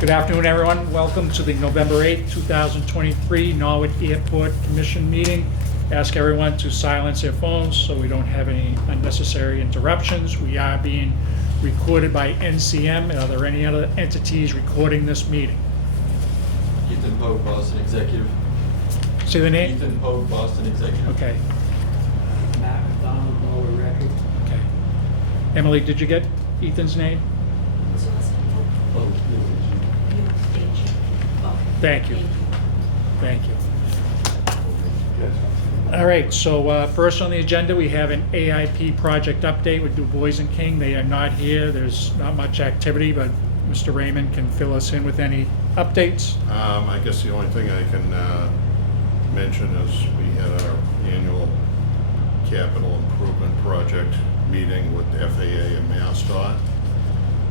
Good afternoon, everyone. Welcome to the November 8th, 2023 Norwood Airport Commission meeting. Ask everyone to silence their phones so we don't have any unnecessary interruptions. We are being recorded by NCM. Are there any other entities recording this meeting? Ethan Pogue, Boston Executive. Say the name? Ethan Pogue, Boston Executive. Okay. Matt McDonald, Norwood Record. Okay. Emily, did you get Ethan's name? What's your last name? Oh, Thank you. Thank you. All right, so first on the agenda, we have an AIP project update with Du Bois and King. They are not here. There's not much activity, but Mr. Raymond can fill us in with any updates. I guess the only thing I can mention is we had our annual capital improvement project meeting with FAA and MassDOT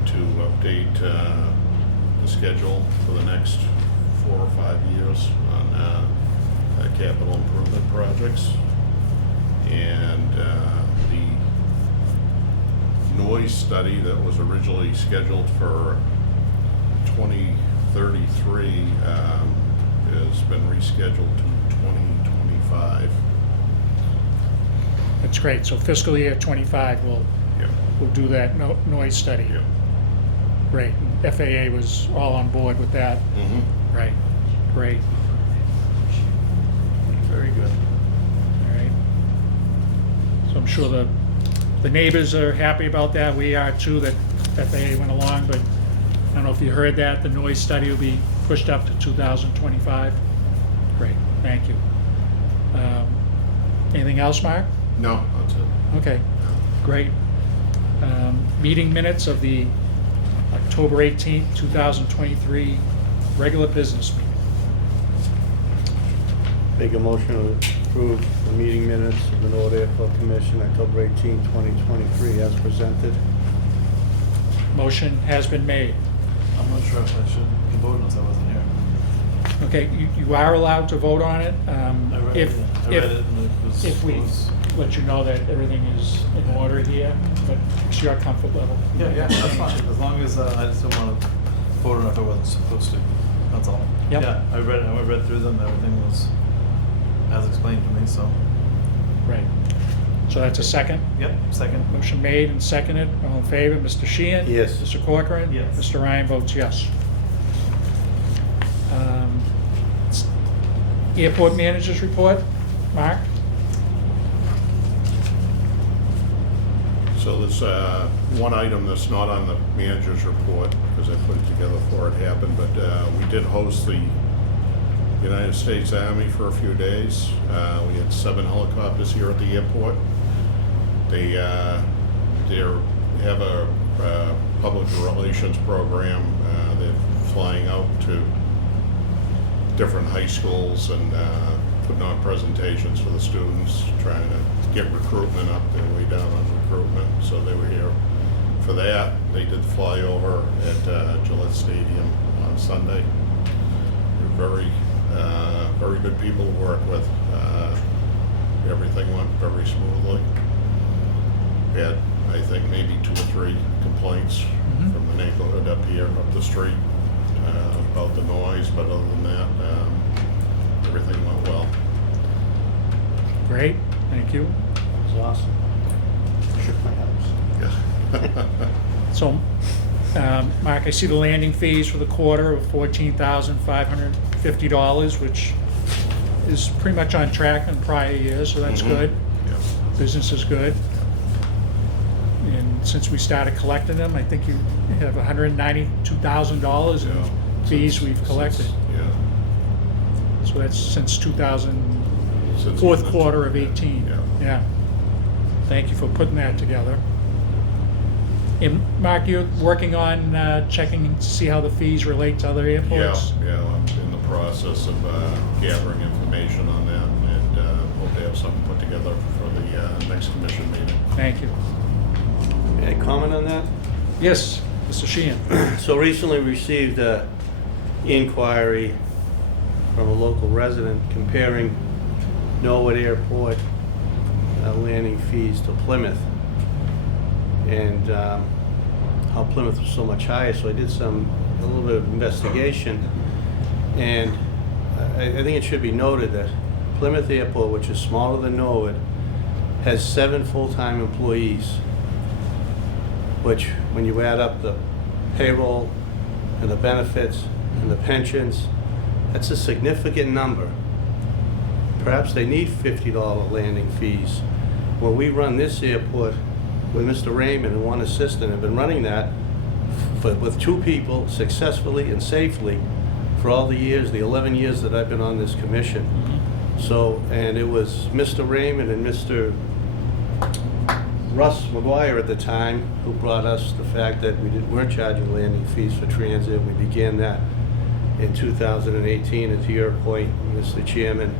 to update the schedule for the next 4 or 5 years on capital improvement projects. And the noise study that was originally scheduled for 2033 has been rescheduled to 2025. That's great. So fiscal year 25, Yep. we'll do that noise study. Yep. Great. FAA was all on board with that. Mm-hmm. Right. Great. Very good. All right. So I'm sure the neighbors are happy about that. We are too, that FAA went along, but I don't know if you heard that, the noise study will be pushed up to 2025. Great, thank you. Anything else, Mark? No, that's it. Okay, great. Meeting minutes of the October 18th, 2023 regular business meeting. Make a motion to approve the meeting minutes of the Norwood Airport Commission, October 18, 2023, as presented. Motion has been made. I'm not sure if I should be voting as I wasn't here. Okay, you are allowed to vote on it. I read If it. I read it and it was. If we let you know that everything is in order here, but it's your comfort level. Yeah, that's fine. As long as I just don't want to vote on it if I wasn't supposed to. That's all. Yep. Yeah, I read through them. Everything was as explained to me. So. Right. So that's a second. Yep. Second. Motion made and seconded. All in favor, Mr. Sheehan? Yes. Mr. Corcoran? Yes. Mr. Ryan votes yes. Airport managers report. Mark? So there's one item that's not on the manager's report, because I put it together before it happened, but we did host the United States Army for a few days. We had 7 helicopters here at the airport. They have a public relations program. They're flying out to different high schools and putting on presentations for the students, trying to get recruitment up. They're way down on recruitment, so they were here for that. They did fly over at Gillette Stadium on Sunday. They're very good people to work with. Everything went very smoothly. We had, I think, maybe 2 or 3 complaints from the neighborhood up here, up the street, about the noise, but other than that, everything went well. Great, thank you. That was awesome. Shook my house. Yeah. So, Mark, I see the landing fees for the quarter of $14,550, which is pretty much on track in prior years, so that's good. Yeah. Business is good. And since we started collecting them, I think you have $192,000 in Yeah. fees Since- we've collected. Yeah. So that's since Since fourth we quarter of mentioned- 18. Yeah. Yeah. Thank you for putting that together. And Mark, you're working on checking to see how the fees relate to other airports? Yeah, I'm in the process of gathering information on that, and hope to have something put together for the next commission meeting. Thank you. make comment on that? Yes, Mr. Sheehan. So recently received a inquiry from a local resident comparing Norwood Airport landing fees to Plymouth, and how Plymouth was so much higher. So I did a little bit of investigation, and I think it should be noted that Plymouth Airport, which is smaller than Norwood, has 7 full-time employees, which, when you add up the payroll and the benefits and the pensions, that's a significant number. Perhaps they need $50 landing fees. When we run this airport with Mr. Raymond and one assistant, have been running that with 2 people successfully and safely for all the years, the 11 years that I've been on this commission. So, and it was Mr. Raymond and Mr. Russ McGuire at the time who brought us the fact that weren't charging landing fees for transit. We began that in 2018, and to your point, Mr. Chairman,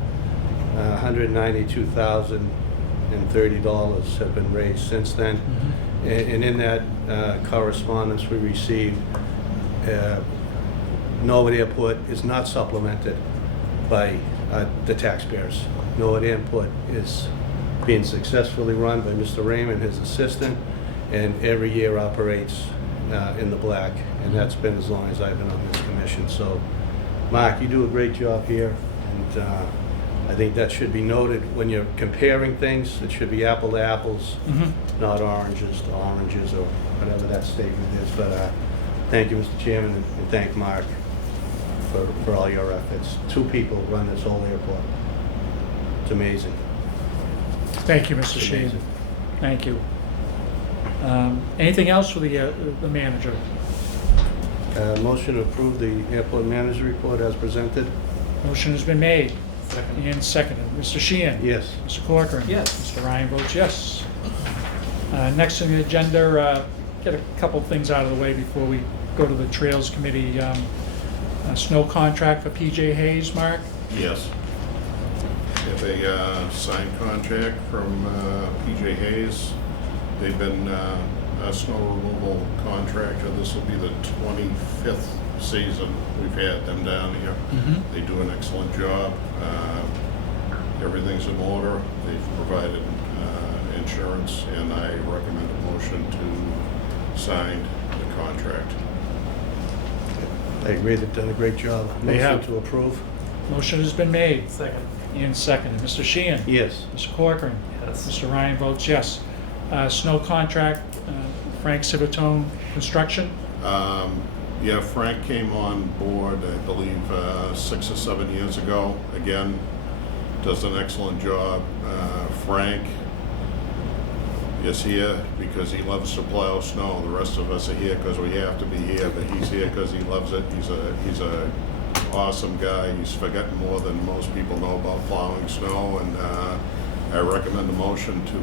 $192,030 have been raised since then. And in that correspondence we received, Norwood Airport is not supplemented by the taxpayers. Norwood Airport is being successfully run by Mr. Raymond, his assistant, and every year operates in the black, and that's been as long as I've been on this commission. So, Mark, you do a great job here, and I think that should be noted. When you're comparing things, it should be apple to apples, not oranges to oranges, or whatever that statement is. But thank you, Mr. Chairman, and thank Mark for all your efforts. 2 people run this whole airport. It's amazing. Thank you, Mr. It's Sheehan. amazing. Thank you. Anything else for the manager? Motion to approve the airport manager report as presented. Motion has been made Second. and seconded. Mr. Sheehan? Yes. Mr. Corcoran? Yes. Mr. Ryan votes yes. Next on the agenda, get a couple things out of the way before we go to the Trails Committee. Snow contract for PJ Hayes, Mark? Yes. We have a signed contract from PJ Hayes. They've been a snow removal contractor. This will be the 25th season we've had them down here. They do an excellent job. Everything's in order. They've provided insurance, and I recommend a motion to sign the contract. I agree, they've done a great job. They have. Motion to approve. Motion has been made Second. and seconded. Mr. Sheehan? Yes. Mr. Corcoran? Yes. Mr. Ryan votes yes. Snow contract, Frank Civatone Construction? Yeah, Frank came on board, I believe, 6 or 7 years ago. Again, does an excellent job. Frank is here because he loves to plow snow. The rest of us are here because we have to be here, but he's here because he loves it. He's a awesome guy. He's forgotten more than most people know about plowing snow, and I recommend a motion to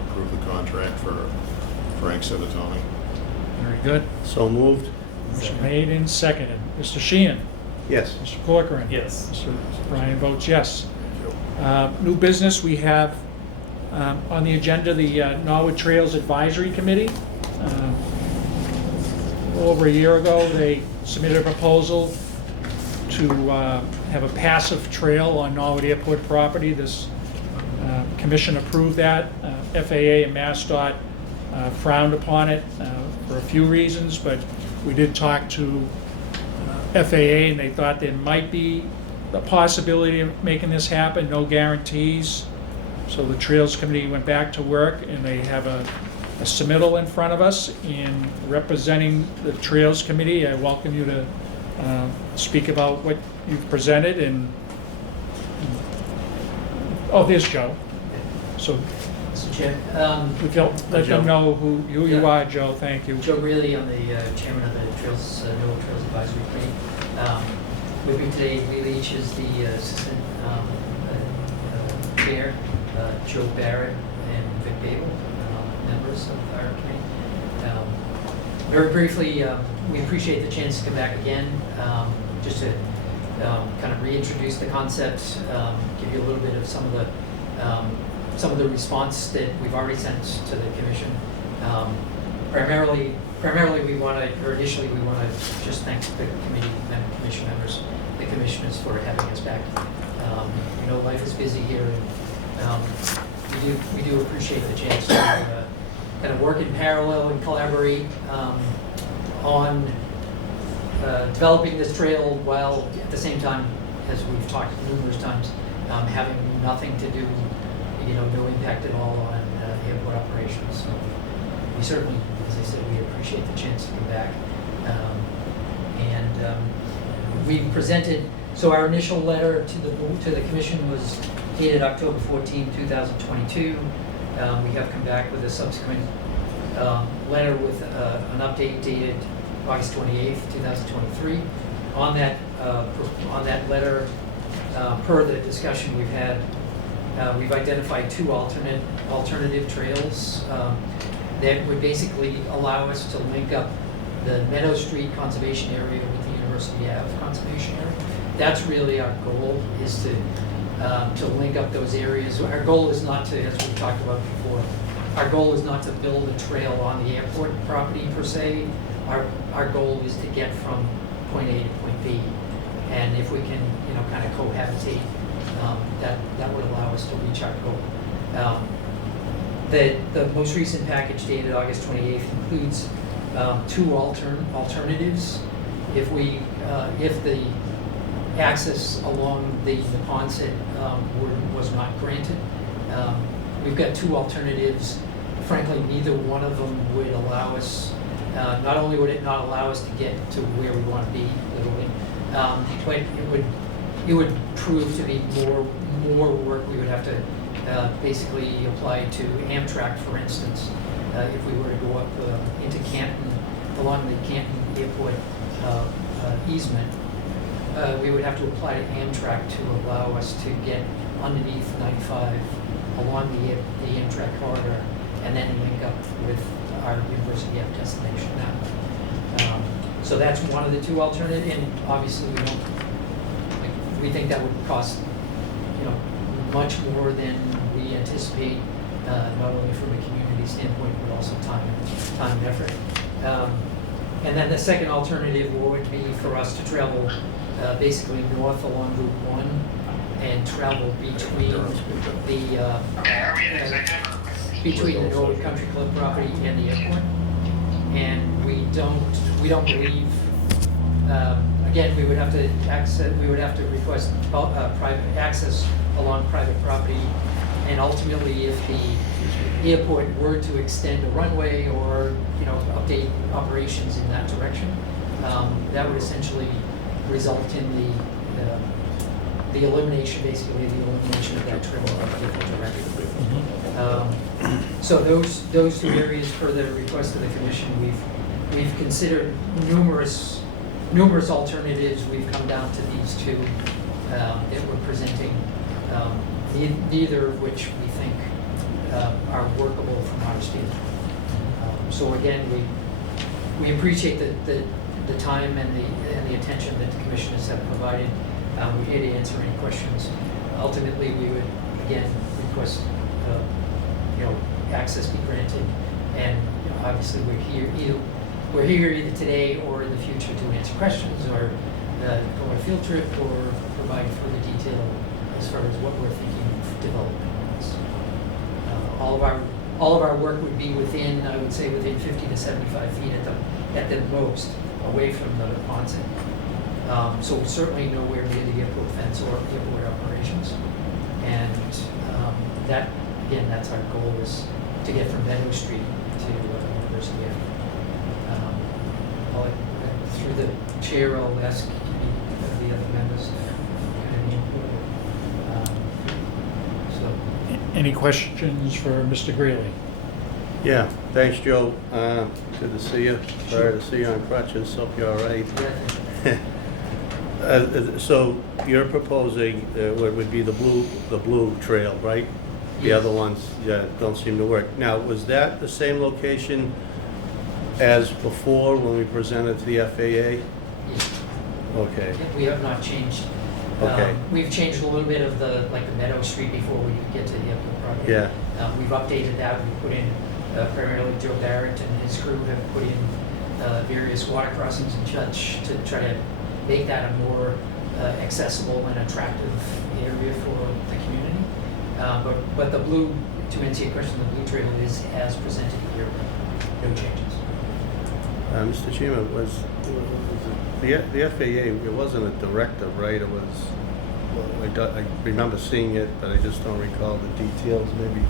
approve the contract for Frank Civatone. Very good. So moved. Motion made and seconded. Mr. Sheehan? Yes. Mr. Corcoran? Yes. Mr. Ryan votes yes. New business, we have on the agenda the Norwood Trails Advisory Committee. Over a year ago, they submitted a proposal to have a passive trail on Norwood Airport property. This commission approved that. FAA and MassDOT frowned upon it for a few reasons, but we did talk to FAA, and they thought there might be the possibility of making this happen, no guarantees. So the Trails Committee went back to work, and they have a submittal in front of us. In representing the Trails Committee, I welcome you to speak about what you've presented. And oh, there's Joe. So Mr. Chair, we can let them know who you Yeah. are, Joe. Thank you. Joe Reilly, I'm the chairman of the Norwood Trails Advisory Committee. With me today, Lee Leach is the assistant chair, Joe Barrett and Vic Babel, members of our committee. Very briefly, we appreciate the chance to come back again, just to kind of reintroduce the concept, give you a little bit of some of the response that we've already sent to the commission. primarily we want to, or initially we want to just thank the committee and commission members, the commissioners for having us back. You know, life is busy here, and we do appreciate the chance to kind of work in parallel and collaborate on developing this trail while at the same time, as we've talked numerous times, having nothing to do, you know, no impact at all on airport operations. So we certainly, as I said, we appreciate the chance to come back. We presented, so our initial letter to the commission was dated October 14, 2022. We have come back with a subsequent letter with an update dated August 28, 2023. On that letter, per the discussion we've had, we've identified two alternative trails that would basically allow us to link up the Meadow Street Conservation Area with the University Ave Conservation Area. That's really our goal, is to link up those areas. Our goal is not to, as we talked about before, our goal is not to build a trail on the airport property per se. Our goal is to get from point A to point B. And if we can, you know, kind of cohabitate, that would allow us to reach our goal. The most recent package dated August 28th includes two alternatives. If the access along the Neponset was not granted, we've got two alternatives. Frankly, neither one of them would allow us, not only would it not allow us to get to where we want to be, literally, but it would prove to be more work. We would have to basically apply to Amtrak, for instance, if we were to go up into Canton, along the Canton Airport easement. We would have to apply to Amtrak to allow us to get underneath 95 along the Amtrak corridor and then link up with our University Ave destination now. So that's one of the two alternatives, and obviously we think that would cost, you know, much more than we anticipate, not only from a community standpoint, but also time and effort. And then the second alternative would be for us to travel basically north along Route 1 and travel between the Norwood Country Club property and the airport. And we don't believe, again, we would have to request private access along private property. And ultimately, if the airport were to extend a runway or, you know, update operations in that direction, that would essentially result in the elimination, basically the elimination of that trail in a different direction. So those two areas, per the request of the commission, we've considered numerous alternatives. We've come down to these two that we're presenting, neither of which we think are workable from our standpoint. So again, we appreciate the time and the attention that the commissioners have provided. We're here to answer any questions. Ultimately, we would again request access be granted, and obviously we're here either today or in the future to answer questions or go on a field trip or provide further detail as far as what we're thinking of development is. All of our work would be within, I would say, within 50 to 75 feet at the most away from the Neponset. So certainly nowhere near the airport fence or airport operations. And that, again, that's our goal, is to get from Meadow Street to University Ave. Through the chair, I'll ask the other members if you have any input. So. Any questions for Mr. Greeley? Yeah, thanks, Joe. Good to see you. Sorry to see you on crutches. Hope you're all right. So you're proposing what would be the blue trail, right? The Yes. other ones don't seem to work. Now, was that the same location as before when we presented to the FAA? Yes. Okay. We have not changed. Okay. We've changed a little bit of the Meadow Street before we get to the airport property. Yeah. We've updated that. We put in primarily Joe Barrett and his crew have put in various water crossings and such to try to make that a more accessible and attractive area for the community. But the blue, to answer your question, the blue trail is as presented here, no changes. Mr. Chairman, was the FAA, it wasn't a directive, right? It was, well, I remember seeing it, but I just don't recall the details. Maybe,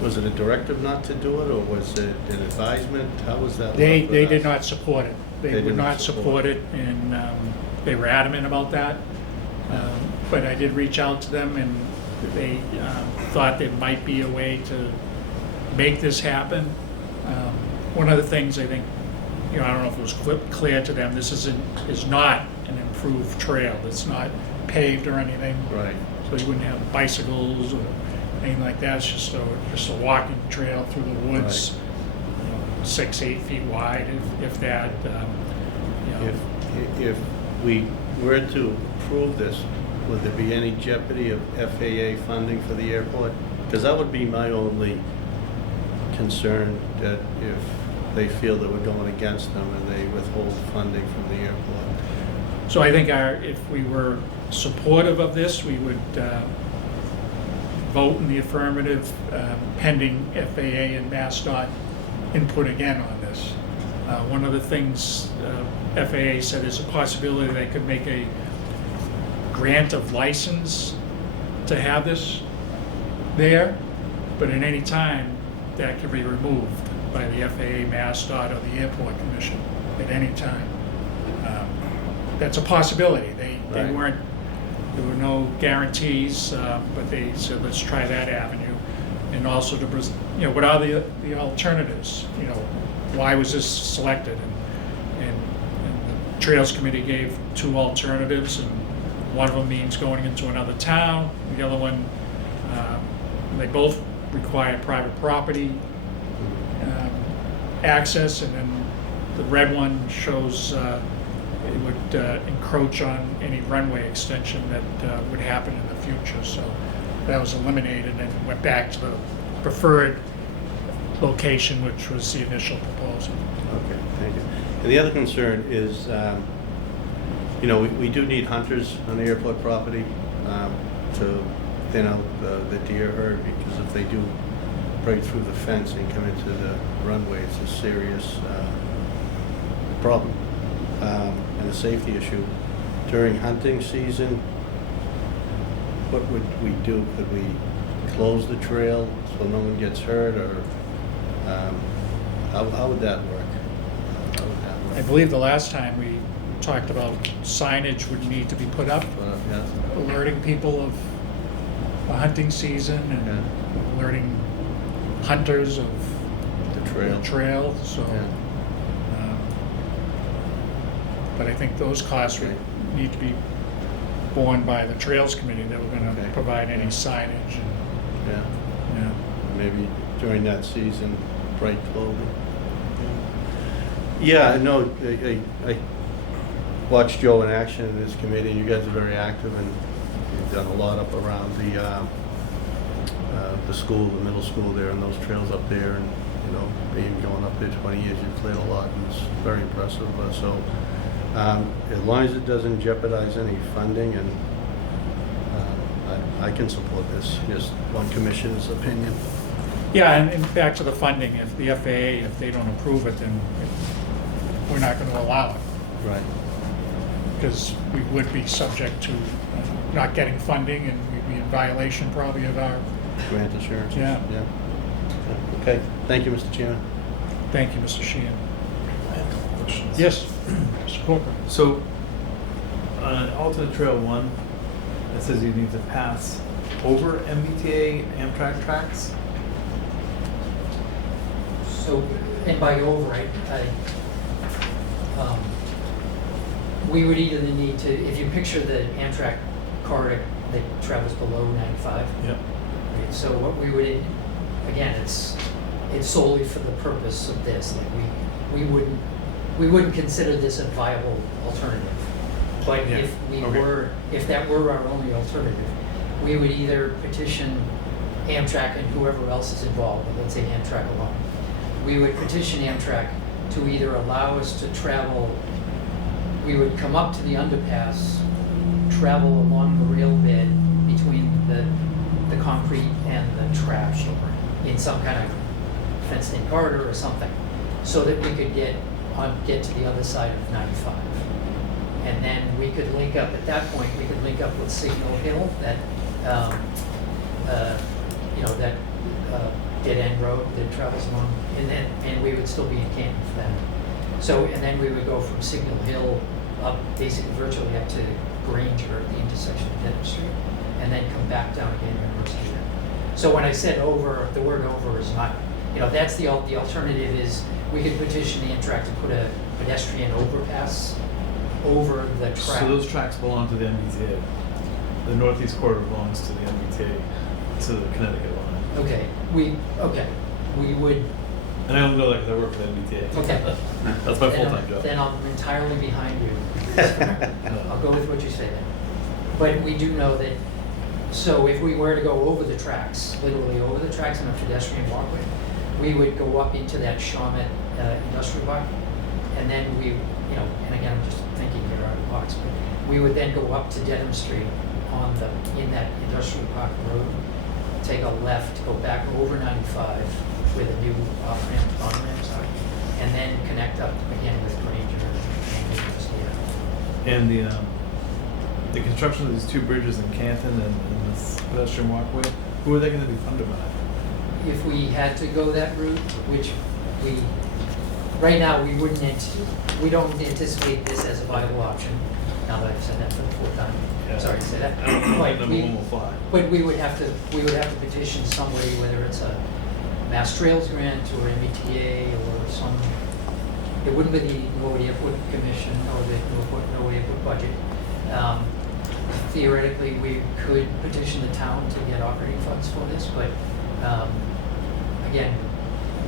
was it a directive not to do it, or was it an advisement? How was that? They left with did us? not support it. They They would did not not support support it, and they were adamant about that. But I did reach out to them, and they thought there might be a way to make this happen. One of the things I think, I don't know if it was clear to them, this is not an improved trail. It's not paved or anything. Right. So you wouldn't have bicycles or anything like that. It's just a walking trail through the woods, 6-8 feet wide, if that. If we were to approve this, would there be any jeopardy of FAA funding for the airport? Because that would be my only concern, that if they feel that we're going against them and they withhold funding from the airport. So I think if we were supportive of this, we would vote in the affirmative pending FAA and MassDOT input again on this. One of the things FAA said is a possibility they could make a grant of license to have this there, but at any time that could be removed by the FAA, MassDOT, or the Airport Commission at any time. That's a possibility. They Right. weren't, there were no guarantees, but they said, let's try that avenue. And also to, what are the alternatives? Why was this selected? And the Trails Committee gave 2 alternatives, and one of them means going into another town. The other one, they both require private property access, and then the red one shows it would encroach on any runway extension that would happen in the future. So that was eliminated and went back to the preferred location, which was the initial proposal. Okay, thank you. And the other concern is, we do need hunters on the airport property to thin out the deer herd, because if they do break through the fence and come into the runway, it's a serious problem and a safety issue. During hunting season, what would we do? Could we close the trail so no one gets hurt, or how would that work? How would that work? I believe the last time we talked about signage would need to be put up, Yeah. alerting people of the hunting season and alerting hunters of The trail. the trail, so. Yeah. But I think those costs would need to be borne by the Trails Committee that were gonna Okay. provide any signage and, Yeah. Maybe during that season, bright clothing. Yeah, no, I watched Joe in action in this committee. You guys are very active, and you've done a lot up around the school, the middle school there, and those trails up there, and, being going up there 20 years, you've played a lot, and it's very impressive. So, as long as it doesn't jeopardize any funding, and I can support this, just one commissioner's opinion. yeah, and back to the funding, if the FAA, if they don't approve it, then we're not gonna allow it, Right. because we would be subject to not getting funding, and we'd be in violation probably of our, Grant assurance. Yeah. Okay, thank you, Mr. Chairman. thank you, Mr. Sheehan. I have a couple questions. Yes, Mr. Corcoran. So, on alternate trail 1, it says you need to pass over MBTA Amtrak tracks. So, and by over, we would either need to, if you picture the Amtrak corridor that travels below 95. Yep. Right, so what we would, again, it's solely for the purpose of this, like we wouldn't consider this a viable alternative. But Yeah, if okay. if that were our only alternative, we would either petition Amtrak and whoever else is involved, but let's say Amtrak alone. We would petition Amtrak to either allow us to travel, we would come up to the underpass, travel along the rail bed between the concrete and the trash in some kind of fenced-in corridor or something, so that we could get to the other side of 95. And then we could link up, at that point, we could link up with Signal Hill, that, that dead-end road that travels along, and we would still be in Canton for that. So, and then we would go from Signal Hill up, basically virtually up to Granger at the intersection of Denham Street, and then come back down again to University Street. So when I said over, the word over is not, that's the alternative is we could petition Amtrak to put a pedestrian overpass over the track. So those tracks belong to the MBTA. The northeast corridor belongs to the MBTA, to the Connecticut line. Okay, we would, And I only know that because I work for the MBTA. okay. That's my full-time job. Then I'm entirely behind you. I'll go with what you say then. But we do know that, so if we were to go over the tracks, literally over the tracks on a pedestrian walkway, we would go up into that Shawmut Industrial Park, and then we, and again, I'm just thinking here out of the box, but we would then go up to Dedham Street in that Industrial Park Road, take a left, go back over 95 where the new off-ramp, on-ramps are, and then connect up again with Granger and University Avenue. And the construction of these two bridges in Canton and this pedestrian walkway, who are they going to be funded by? If we had to go that route, which right now, we don't anticipate this as a viable option, now that I've said that for the fourth time. Yeah. Sorry to say that. I don't know But if number one will fly. But we would have to petition somebody, whether it's a Mass Trails grant or MBTA or some, it wouldn't be the Norwood Airport Commission or the Norwood Airport budget. Theoretically, we could petition the town to get operating funds for this, but again,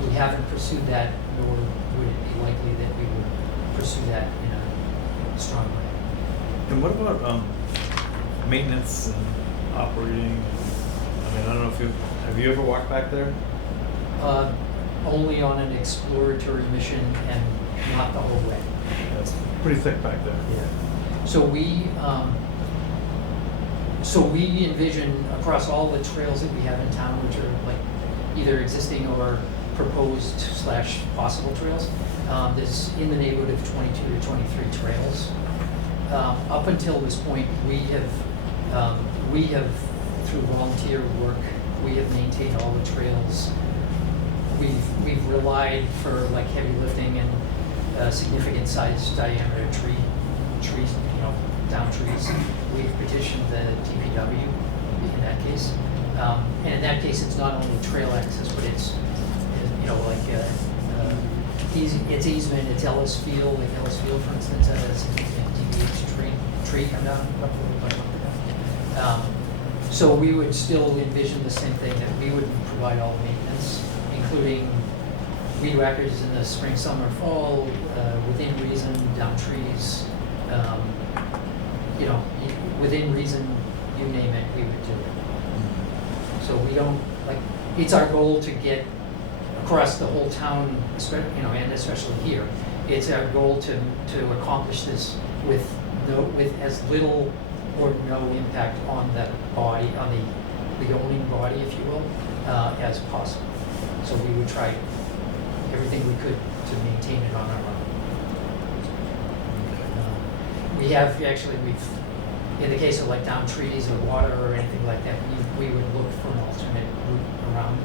we haven't pursued that, nor would it be likely that we would pursue that in a strong way. And what about maintenance and operating? I don't know if have you ever walked back there? Only on an exploratory mission and not the whole way. Yeah, it's pretty thick back there. Yeah. So we envision across all the trails that we have in town, which are like either existing or proposed / possible trails, there's in the neighborhood of 22 to 23 trails. Up until this point, we have through volunteer work, we have maintained all the trails. We've relied for like heavy lifting and significant size diameter trees, down trees. We've petitioned the DPW in that case. And in that case, it's not only trail access, but it's it's easement, it's Ellis Field. Like Ellis Field, for instance, has a significant DBH tree come down a couple of months ago. So we would still envision the same thing, that we would provide all the maintenance, including weed whackers in the spring, summer, fall, within reason, down trees, within reason, you name it, we would do it. So we don't, it's our goal to get across the whole town, and especially here. It's our goal to accomplish this with as little or no impact on the body, on the owning body, if you will, as possible. So we would try everything we could to maintain it on our own. We have actually, in the case of like down trees or water or anything like that, we would look for an alternate route around.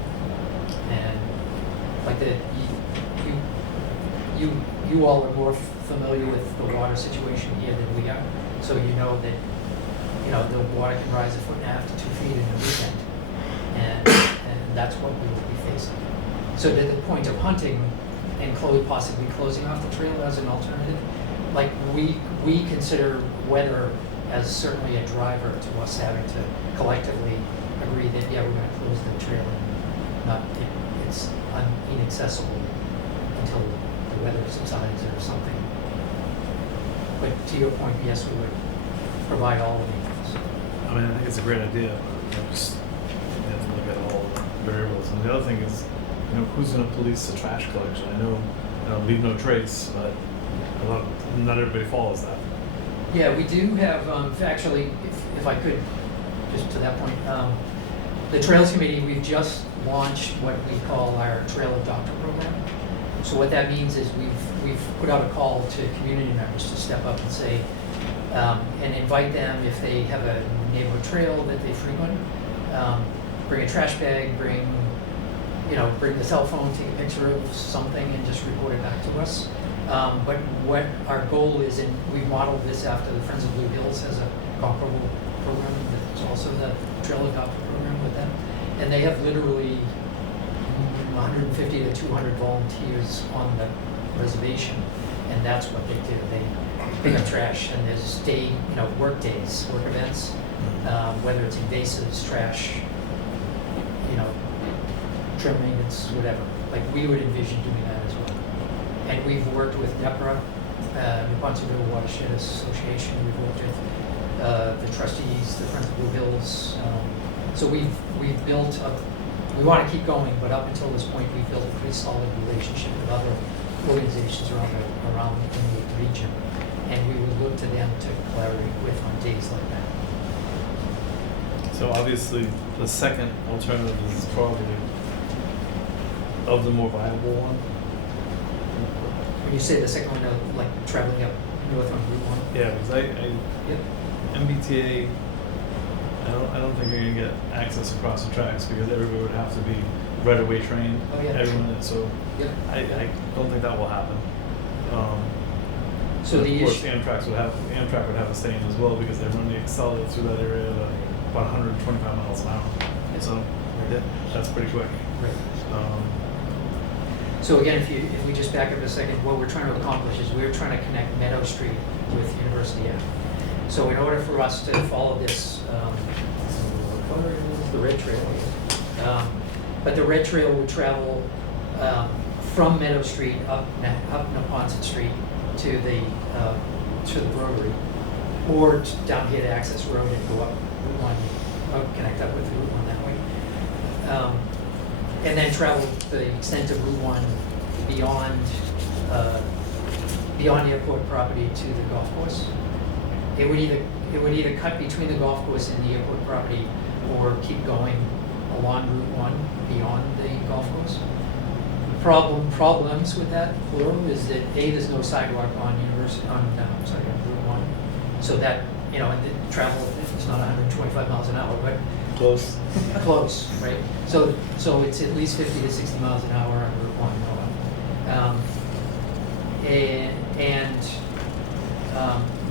And like you all are more familiar with the water situation here than we are, so you know that the water can rise 1.5 to 2 feet in a weekend, and that's what we will be facing. So to the point of hunting and possibly closing off the trail as an alternative, like we consider weather as certainly a driver to us having to collectively agree that we're going to close the trail and it's inaccessible until the weather subsides or something. But to your point, yes, we would provide all the maintenance. I think it's a great idea, but we have to look at all variables. And the other thing is, who's going to police the trash collection? I know, leave no trace, but not everybody follows that. Yeah, we do have, actually, if I could, just to that point, the Trails Committee, we've just launched what we call our Trail Adopter Program. So what that means is we've put out a call to community members to step up and say, and invite them if they have a neighborhood trail that they frequent, bring a trash bag, bring the cell phone, take a picture of something and just report it back to us. But what our goal is, and we've modeled this after the Friends of Blue Hills has a comparable program, it's also the Trail Adopter Program with them. And they have literally 150 to 200 volunteers on the reservation, and that's what they do. They pick up trash, and there's work days, work events, whether it's invasives, trash, trim maintenance, whatever. Like we would envision doing that as well. And we've worked with DEPRA, New Ponsonville Watershed Association. We've worked with the trustees, the Friends of Blue Hills. So we've built we want to keep going, but up until this point, we've built a pretty solid relationship with other organizations around the region. And we would look to them to collaborate with on days like that. So obviously, the second alternative is probably of the more viable one. When you say the second one, like traveling up north on Route 1? Yeah, because Yep. MBTA, I don't think you're gonna get access across the tracks because everybody would have to be right-of-way trained. Oh, yeah. Everyone, so Yep. I don't think that will happen. So of the course, issue, Amtrak would have a say in as well because they run the Accelerator through that area at about 125 miles an hour. So yeah, that's pretty quick. right. So again, if we just back up a second, what we're trying to accomplish is we're trying to connect Meadow Street with University Ave. So in order for us to follow this, what color is the red trail? But the red trail would travel from Meadow Street up Neponset Street to the Rotary, or down here to Access Road and go up Route 1, connect up with Route 1 that way. And then travel the extent of Route 1 beyond airport property to the golf course. It would either cut between the golf course and the airport property, or keep going along Route 1 beyond the golf course. Problems with that plural is that there's no sidewalk on Route 1, so that and the travel is not 125 miles an hour, but Close. close, right? So it's at least 50 to 60 miles an hour on Route 1.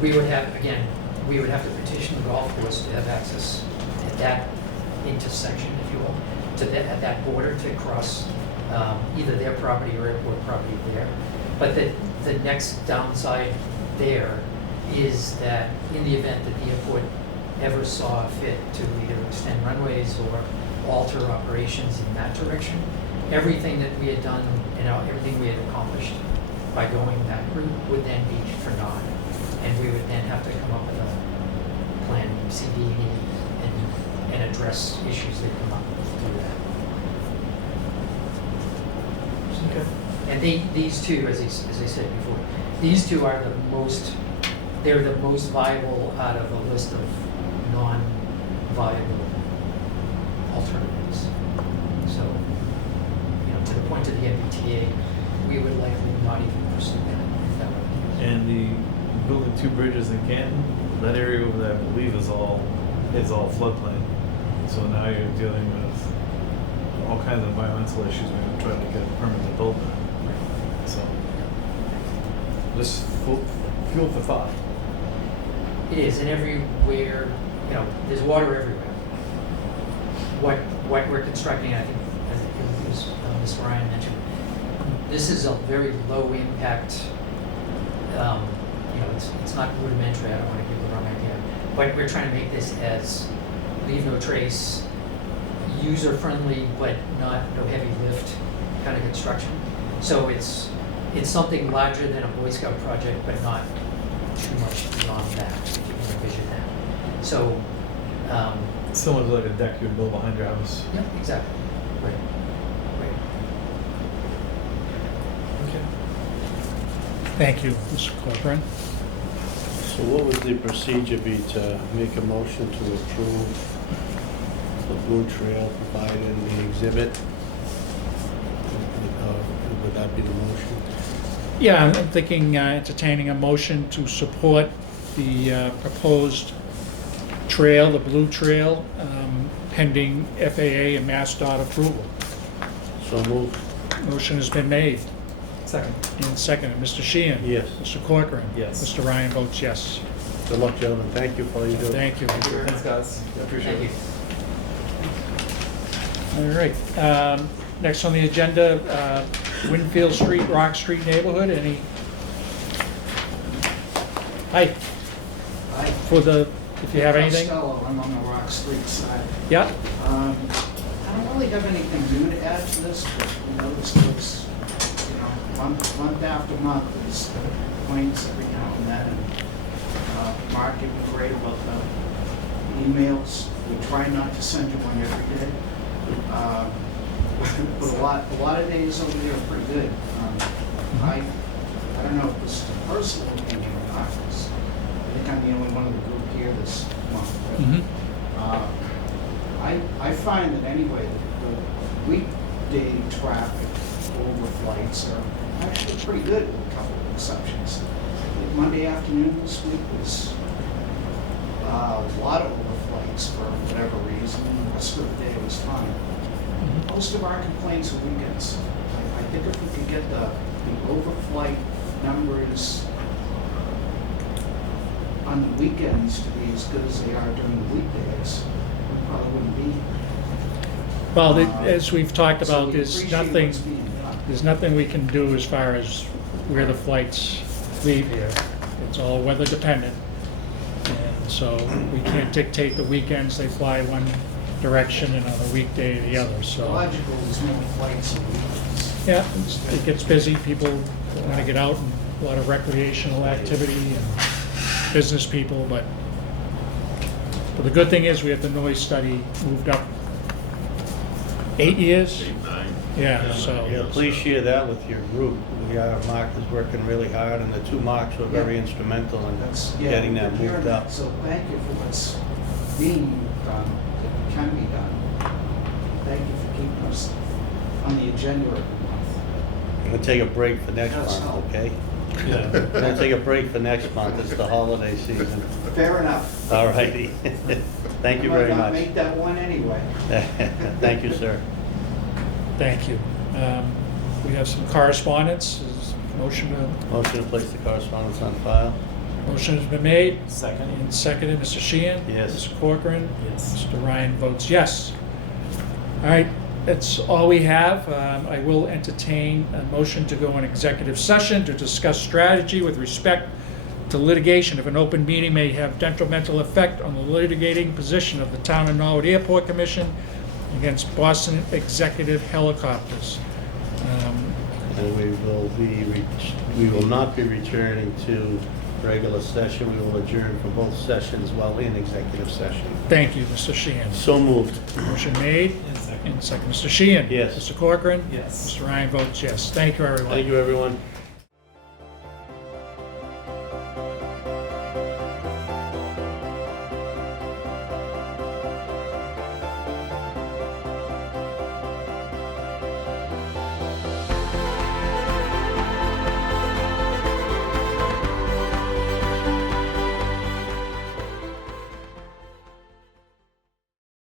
We would have to petition the golf course to have access at that intersection, if you will, at that border to cross either their property or airport property there. But the next downside there is that in the event that the airport ever saw fit to either extend runways or alter operations in that direction, everything that we had done and everything we had accomplished by going that route would then be for naught. And we would then have to come up with a plan C, D, and E and address issues that come up through that. Okay. And these two, as I said before, these two are they're the most viable out of a list of non-viable alternatives. So, to the point of the MBTA, we would likely not even pursue that if that were the case. And the building 2 bridges in Canton, that area over there, I believe, is all floodplain. So now you're dealing with all kinds of environmental issues when you're trying to get a permit to build there. So, just fuel for thought. It is, and everywhere, there's water everywhere. What we're constructing, I think, as it was Ms. Ryan mentioned, this is a very low impact. It's not rudimentary. I don't want to give the wrong idea, but we're trying to make this as leave no trace, user friendly, but no heavy lift kind of construction. So it's something larger than a Boy Scout project, but not too much beyond that, if you can envision that. So, Similar to like a deck you'd build behind your house. yeah, exactly. Right. Thank you, Mr. Corcoran. So what would the procedure be to make a motion to approve the Blue Trail provided in the exhibit? Would that be the motion? Yeah, I'm thinking entertaining a motion to support the proposed trail, the Blue Trail, pending FAA and MassDOT approval. So moved. Motion has been made Second. and seconded. Mr. Sheehan? Yes. Mr. Corcoran? Yes. Mr. Ryan votes yes. Good luck, gentlemen. Thank you for all you do. Thank you. Thanks, guys. I appreciate Thank it. you. All right. Next on the agenda, Winfield Street, Rock Street neighborhood. Any? Hi, Hi. for the, if you have anything? Costello, I'm on the Rock Street side. Yeah? I don't really have anything new to add to this, but this looks, month after month, there's complaints every now and then. And Mark, you've been great about the emails. We try not to send you one every day. But a lot of days over there are pretty good. I don't know if this is a personal opinion or not, 'cause I think I'm the only one in the group here this month. But, Mhm. I find that anyway, the weekday traffic overflights are actually pretty good with a couple of exceptions. Like Monday afternoon this week was a lot of overflights for whatever reason, and the rest of the day was fine. Most of our complaints are weekends. I think if we could get the overflight numbers on the weekends to be as good as they are during the weekdays, we probably wouldn't be. Well, as we've talked So about, we there's appreciate nothing, what's being done. there's nothing we can do as far as where the flights leave here. It's all weather dependent. And so we can't dictate the weekends, they fly one direction and on a weekday the other, so. Logical, there's more flights on weekends. Yeah, it gets busy, people want to get out, and a lot of recreational activity and business people, but the good thing is we have the noise study moved up 8 years. 8, 9. Yeah, so. Yeah, please share that with your group. Mark is working really hard, and the two Marks were very Yeah. instrumental in That's, getting we're that hearing moved that. up. So thank you for what's being done, that can be done. Thank you for keeping us on the agenda every month. I'm gonna take a break for next Does month, help. okay? I'm gonna take a break for next month. It's the holiday season. Fair enough. All righty. Thank you I very might not much. make that one anyway. Thank you, sir. Thank you. We have some correspondence. Is motion Motion to place the correspondence on file? motion has been made Second. and seconded. Mr. Sheehan? Yes. Mr. Corcoran? Yes. Mr. Ryan votes yes. All right, that's all we have. I will entertain a motion to go in executive session to discuss strategy with respect to litigation. If an open meeting may have detrimental effect on the litigating position of the Town of Norwood Airport Commission against Boston Executive Helicopters. And we will not be returning to regular session. We will adjourn from both sessions while in executive session. Thank you, Mr. Sheehan. So moved. Motion made And second. and second. Mr. Sheehan? Yes. Mr. Corcoran? Yes. Mr. Ryan votes yes. Thank you, everyone. Thank you, everyone.